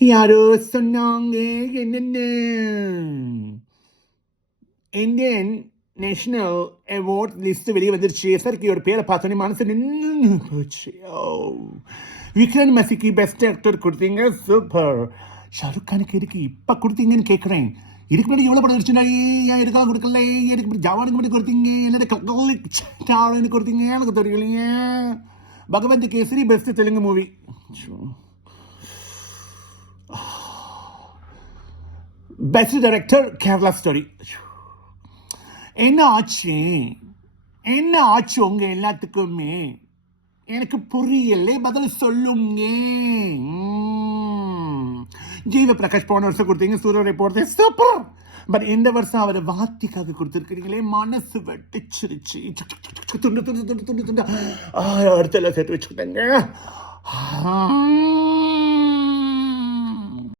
யாரோ சொன்னாங்க என்னென்ன இந்தியன் நேஷனல் அவார்ட் லிஸ்ட் வெளியே வந்துருச்சு. எஸ்ஆர்கியோட பேரை பார்த்தோன்னே மனசு நின்று போச்சு. விக்ரம் மசிக்கு பெஸ்ட் ஆக்டர் கொடுத்தீங்க, சூப்பர். ஷாருக் கானுக்கு எதுக்கு இப்போ கொடுத்தீங்கன்னு கேட்குறேன். இதுக்கு முன்னாடி எவ்வளோ படம் வச்சுனா ஏன் இதுக்காக கொடுக்கல, எதுக்கு ஜவானுக்கு மட்டும் கொடுத்தீங்க, என்னது கொடுத்தீங்க எனக்கு தெரியலைங்க. Bhagwant kesari best Telugu movie. Best director Kerala story. என்ன ஆச்சு உங்க எல்லாத்துக்குமே? எனக்கு புரியல, பதில் சொல்லுங்க. ஜீவ பிரகாஷ் போன வருஷம் கொடுத்தீங்க, சூரியரை போடுறது சூப்பர். பட் இந்த வருஷம் அவரை வாத்திக்காக கொடுத்துருக்கிறீங்களே, மனசு வெட்டிச்சிருச்சு. துண்டு துண்டு துண்டு துண்டு துண்டு அடுத்த எல்லாம் சேர்த்து வச்சுக்கிட்டேங்க.